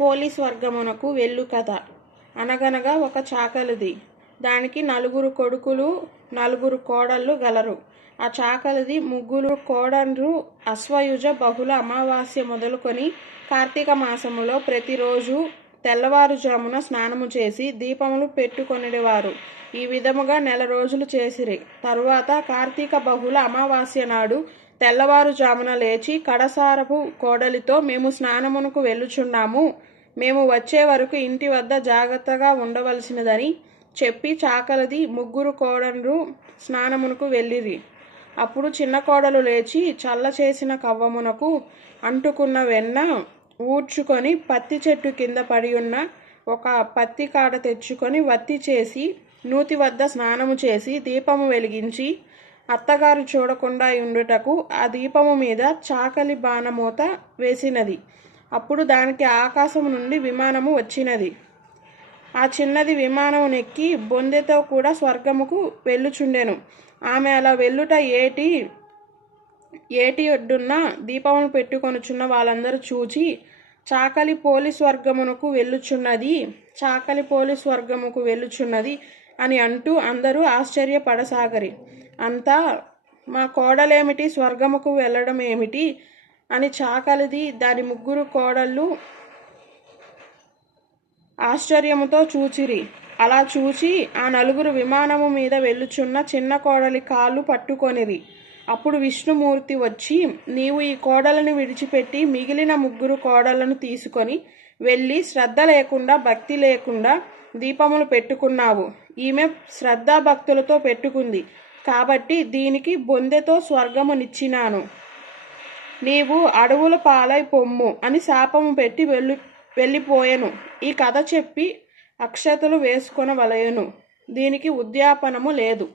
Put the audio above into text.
Police వర్గమునకు వెళ్ళు కథ. అనగనగా ఒక చాకలిది. దానికి నలుగురు కొడుకులు నలుగురు కోడళ్ళు గలరు. ఆ చాకలిది ముగ్గురు కోడండ్రు అశ్వయుజ బహుళ అమావాస్య మొదలుకొని కార్తీక మాసములో ప్రతిరోజు తెల్లవారుజామున స్నానము చేసి దీపములు పెట్టుకొనిడేవారు. ఈ విధముగా నెల రోజులు చేసిరి. తరువాత కార్తీక బహుళ అమావాస్య నాడు తెల్లవారుజామున లేచి కడసారపు కోడలితో మేము స్నానమునకు వెళ్ళుచున్నాము. మేము వచ్చే వరకు ఇంటి వద్ద జాగ్రత్తగా ఉండవలసినదని చెప్పి చాకలది ముగ్గురు కోడలు స్నానమునకు వెళ్ళిరి. అప్పుడు చిన్న కోడలు లేచి చల్ల చేసిన కవ్వమునకు అంటుకున్న వెన్న ఊడ్చుకొని పత్తి చెట్టు కింద పడి ఉన్న ఒక పత్తి కాడ తెచ్చుకొని వత్తి చేసి నూతి వద్ద స్నానము చేసి దీపము వెలిగించి అత్తగారు చూడకుండా ఉండుటకు ఆ దీపము మీద చాకలి బాణమూత వేసినది. అప్పుడు దానికి ఆకాశము నుండి విమానము వచ్చినది. ఆ చిన్నది విమానమునెక్కి బొందెతో కూడా స్వర్గముకు వెళ్ళుచుండెను. ఆమె అలా వెళ్ళుట ఏటి ఏటి ఒడ్డున్న దీపమును పెట్టుకొనుచున్న వాళ్ళందరూ చూచి చాకలి పోలీస్ వర్గమునకు వెళ్ళుచున్నది చాకలి పోలీస్ వర్గముకు వెళ్ళుచున్నది అని అంటూ అందరూ ఆశ్చర్యపడసాగరి. అంతా మా కోడలేమిటి? స్వర్గముకు వెళ్ళడం ఏమిటి అని చాకలిది దాని ముగ్గురు కోడళ్ళు ఆశ్చర్యముతో చూచిరి. అలా చూచి ఆ నలుగురు విమానము మీద వెళ్ళుచున్న చిన్న కోడలి కాళ్ళు పట్టుకొనిరి. అప్పుడు విష్ణుమూర్తి వచ్చి నీవు ఈ కోడలను విడిచిపెట్టి మిగిలిన ముగ్గురు కోడలను తీసుకొని వెళ్ళి శ్రద్ధ లేకుండా భక్తి లేకుండా దీపములు పెట్టుకున్నావు. ఈమె శ్రద్ధా భక్తులతో పెట్టుకుంది. కాబట్టి దీనికి బొందెతో స్వర్గమునిచ్చినాను. నీవు అడవుల పాలై పొమ్ము అని శాపము పెట్టి వెళ్ళి వెళ్ళిపోయెను. ఈ కథ చెప్పి అక్షతలు వేసుకొనవలయను దీనికి ఉద్యాపనము లేదు.